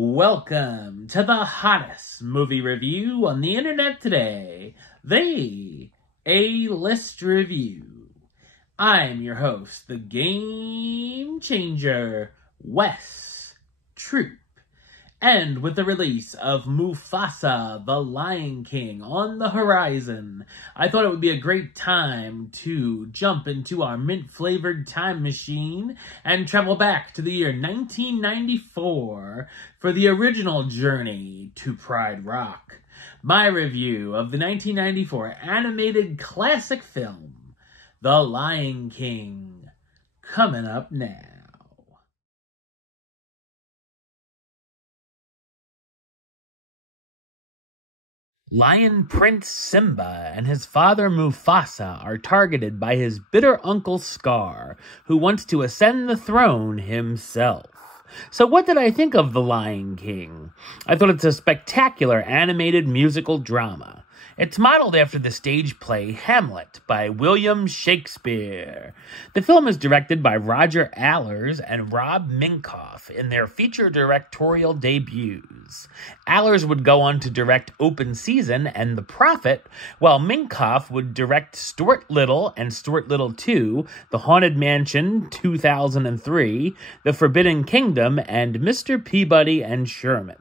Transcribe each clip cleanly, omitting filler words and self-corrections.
Welcome to the hottest movie review on the internet today, the A-List Review. I'm your host, the Game Changer, Wes Troop. And with the release of Mufasa, the Lion King on the horizon, I thought it would be a great time to jump into our mint-flavored time machine and travel back to the year 1994 for the original journey to Pride Rock. My review of the 1994 animated classic film, The Lion King, coming up now. Lion Prince Simba and his father Mufasa are targeted by his bitter uncle Scar, who wants to ascend the throne himself. So what did I think of The Lion King? I thought it's a spectacular animated musical drama. It's modeled after the stage play Hamlet by William Shakespeare. The film is directed by Roger Allers and Rob Minkoff in their feature directorial debuts. Allers would go on to direct Open Season and The Prophet, while Minkoff would direct Stuart Little and Stuart Little 2, The Haunted Mansion 2003, The Forbidden Kingdom, and Mr. Peabody and Sherman.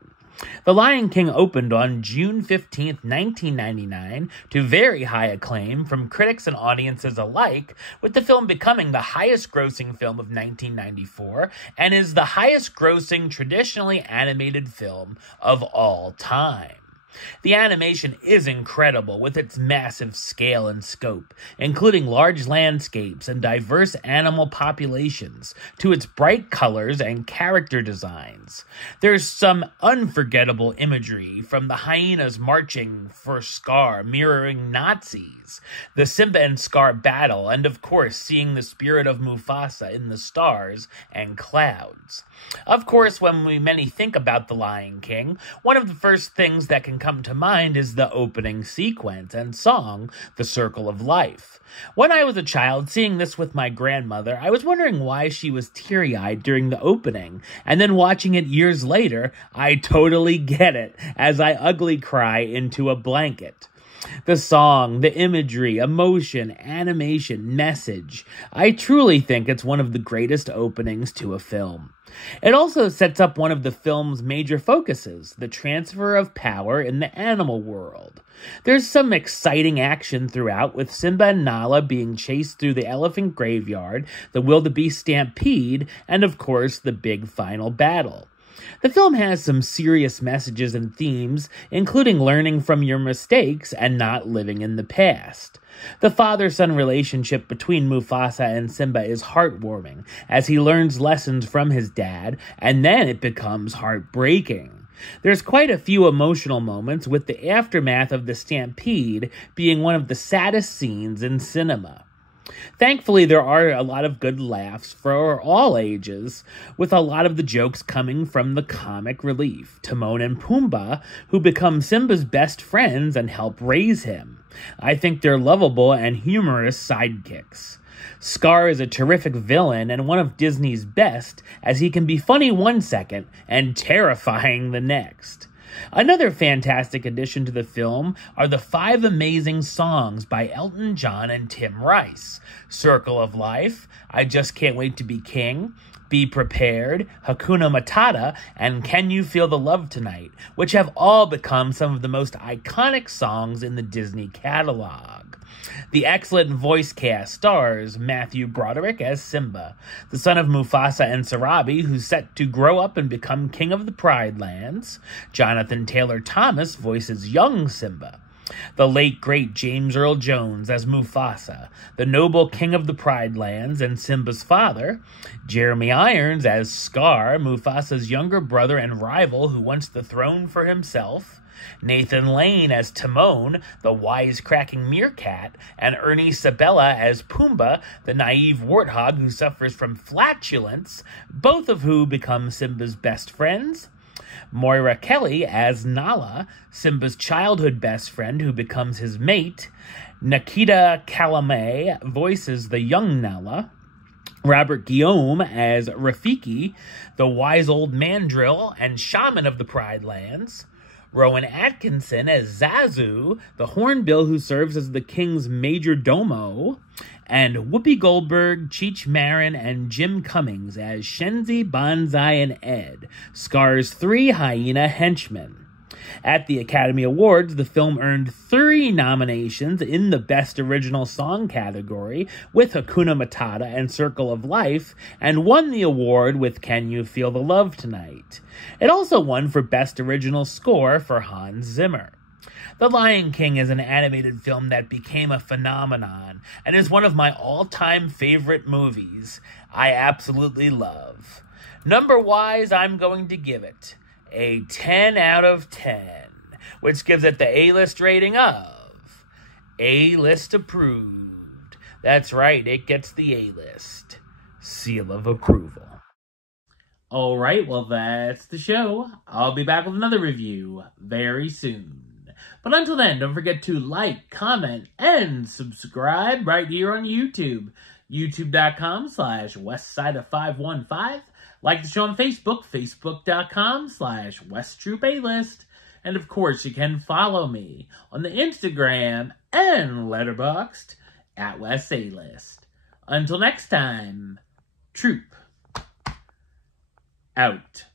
The Lion King opened on June 15, 1999, to very high acclaim from critics and audiences alike, with the film becoming the highest-grossing film of 1994 and is the highest-grossing traditionally animated film of all time. The animation is incredible with its massive scale and scope, including large landscapes and diverse animal populations, to its bright colors and character designs. There's some unforgettable imagery, from the hyenas marching for Scar mirroring Nazis, the Simba and Scar battle, and of course seeing the spirit of Mufasa in the stars and clouds. Of course, when many think about The Lion King, one of the first things that can come to mind is the opening sequence and song, The Circle of Life. When I was a child, seeing this with my grandmother, I was wondering why she was teary-eyed during the opening, and then watching it years later, I totally get it, as I ugly cry into a blanket. The song, the imagery, emotion, animation, message. I truly think it's one of the greatest openings to a film. It also sets up one of the film's major focuses, the transfer of power in the animal world. There's some exciting action throughout, with Simba and Nala being chased through the elephant graveyard, the wildebeest stampede, and of course the big final battle. The film has some serious messages and themes, including learning from your mistakes and not living in the past. The father-son relationship between Mufasa and Simba is heartwarming, as he learns lessons from his dad, and then it becomes heartbreaking. There's quite a few emotional moments, with the aftermath of the stampede being one of the saddest scenes in cinema. Thankfully, there are a lot of good laughs for all ages, with a lot of the jokes coming from the comic relief, Timon and Pumbaa, who become Simba's best friends and help raise him. I think they're lovable and humorous sidekicks. Scar is a terrific villain and one of Disney's best, as he can be funny one second and terrifying the next. Another fantastic addition to the film are the 5 amazing songs by Elton John and Tim Rice: Circle of Life, I Just Can't Wait to Be King, Be Prepared, Hakuna Matata, and Can You Feel the Love Tonight, which have all become some of the most iconic songs in the Disney catalog. The excellent voice cast stars Matthew Broderick as Simba, the son of Mufasa and Sarabi, who's set to grow up and become king of the Pride Lands. Jonathan Taylor Thomas voices young Simba. The late, great James Earl Jones as Mufasa, the noble king of the Pride Lands and Simba's father. Jeremy Irons as Scar, Mufasa's younger brother and rival who wants the throne for himself. Nathan Lane as Timon, the wisecracking meerkat, and Ernie Sabella as Pumbaa, the naive warthog who suffers from flatulence, both of who become Simba's best friends. Moira Kelly as Nala, Simba's childhood best friend who becomes his mate. Nikita Kalamay voices the young Nala. Robert Guillaume as Rafiki, the wise old mandrill and shaman of the Pride Lands. Rowan Atkinson as Zazu, the hornbill who serves as the king's major domo. And Whoopi Goldberg, Cheech Marin, and Jim Cummings as Shenzi, Banzai, and Ed, Scar's 3 hyena henchmen. At the Academy Awards, the film earned 3 nominations in the Best Original Song category with Hakuna Matata and Circle of Life, and won the award with Can You Feel the Love Tonight. It also won for Best Original Score for Hans Zimmer. The Lion King is an animated film that became a phenomenon and is one of my all-time favorite movies. I absolutely love. Number-wise, I'm going to give it a 10 out of 10, which gives it the A-list rating of A-list approved. That's right, it gets the A-list seal of approval. Alright, well that's the show. I'll be back with another review very soon. But until then, don't forget to like, comment, and subscribe right here on YouTube. YouTube.com/WestsideOf515. Like the show on Facebook, Facebook.com/WestTroopAlist. And of course, you can follow me on the Instagram and Letterboxd at WestAlist. Until next time, Troop out.